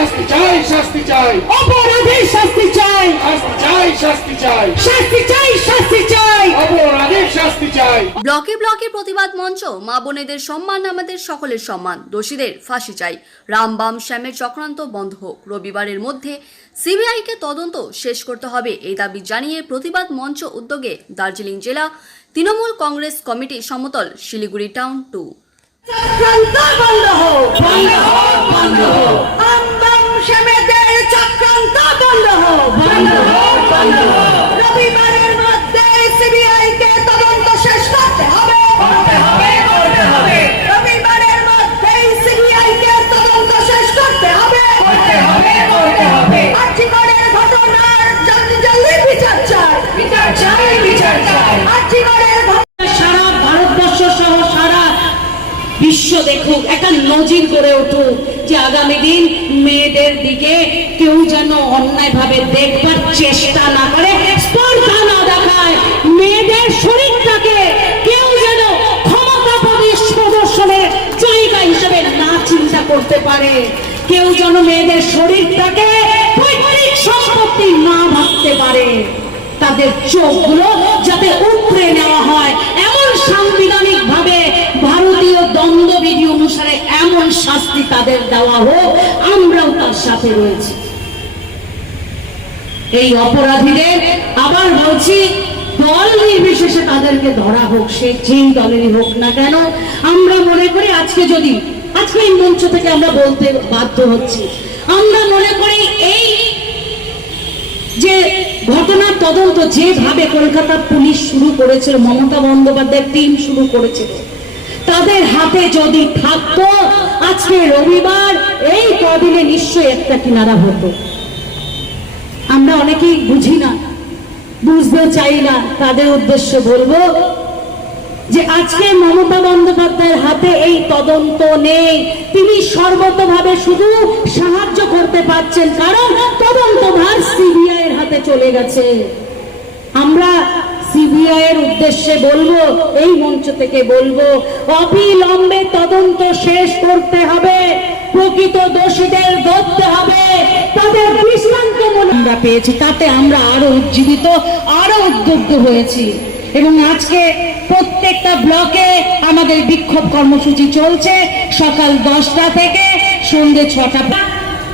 শাস্তি চাই শাস্তি চাই। অপরাধের শাস্তি চাই। শাস্তি চাই শাস্তি চাই। শাস্তি চাই শাস্তি চাই। অপরাধের শাস্তি চাই। ব্লকে ব্লকে প্রতিবাদ মঞ্চ মা বোনেদের সম্মান আমাদের সকলের সম্মান দোষীদের ফাঁসি চাই। রাম বাম শ্যামের চক্রান্ত বন্ধ হোক। রবিবারের মধ্যে সিবিআইকে তদন্ত শেষ করতে হবে। এই দাবি জানিয়ে প্রতিবাদ মঞ্চ উদ্যোগে দার্জিলিং জেলা তৃণমূল কংগ্রেস কমিটি সমতল শিলিগুড়ি টাউন টু চক্রান্ত বন্ধ হোক। বন্ধ হোক বন্ধ হোক। রবিবারের মধ্যে সিবিআই কে তদন্ত শেষ করতে হবে। করতে হবে করতে হবে। রবিবারের মধ্যে সিবিআই কে তদন্ত শেষ করতে হবে। করতে হবে করতে হবে। আর্থিকরের ঘটনার জলদি জলদি বিচার চাই। বিচার চাই বিচার চাই। আর্থিকরের সারা ভারতবর্ষ সহ সারা বিশ্ব দেখুক একটা নজির করে উঠুক। যে আগামী দিন মেয়েদের দিকে কেউ যেন অন্যায় ভাবে দেখবার চেষ্টা না করে, স্পর্ধা না দেখায়। মেয়েদের শরীরটাকে কেউ যেন ক্ষমতা প্রদর্শনের জায়গা হিসেবে না চিন্তা করতে পারে। কেউ যেন মেয়েদের শরীরটাকে পৈতৃক সম্পত্তি না ভাবতে পারে। তাদের চোখগুলো যাতে এমন শাস্তি তাদের দেওয়া হোক, আমরাও তার সাথে রয়েছি। এই অপরাধীদের আবার বলছি, দল নির্বিশেষে তাদেরকে ধরা হোক, সে যেই দলেরই হোক না কেন, আমরা মনে করি আজকে যদি, আজকে এই মঞ্চ থেকে আমরা বলতে বাধ্য হচ্ছি, আমরা মনে করি এই যে ঘটনার তদন্ত যেভাবে কলকাতা পুলিশ শুরু করেছিল, মমতা বন্দ্যোপাধ্যায়ের টিম শুরু করেছিল তাদের হাতে যদি থাকতো, আজকে রবিবার এই কদিনে নিশ্চয়ই একটা কিনারা হতো। আমরা অনেকেই বুঝি না, বুঝতেও চাই না, তাদের উদ্দেশ্যে বলব যে আজকে মমতা বন্দ্যোপাধ্যায়ের হাতে এই তদন্ত নেই। তিনি সর্বতভাবে শুধু সাহায্য করতে পারছেন, কারণ তদন্তভার সিবিআই এর হাতে চলে গেছে। আমরা সিবিআই এর উদ্দেশ্যে বলব, এই মঞ্চ থেকে বলব, অবিলম্বে তদন্ত শেষ করতে হবে, প্রকৃত দোষীদের ধরতে হবে, তাদের আমরা পেয়েছি, তাতে আমরা আরও উজ্জীবিত, আরও উদ্বুদ্ধ হয়েছি। এবং আজকে প্রত্যেকটা ব্লকে আমাদের বিক্ষোভ কর্মসূচি চলছে, সকাল দশটা থেকে সন্ধ্যে ছটা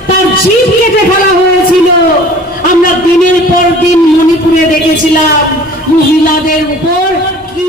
তার জিভ কেটে ফেলা হয়েছিল। আমরা দিনের পর দিন মণিপুরে দেখেছিলাম। মহিলাদের উপর কি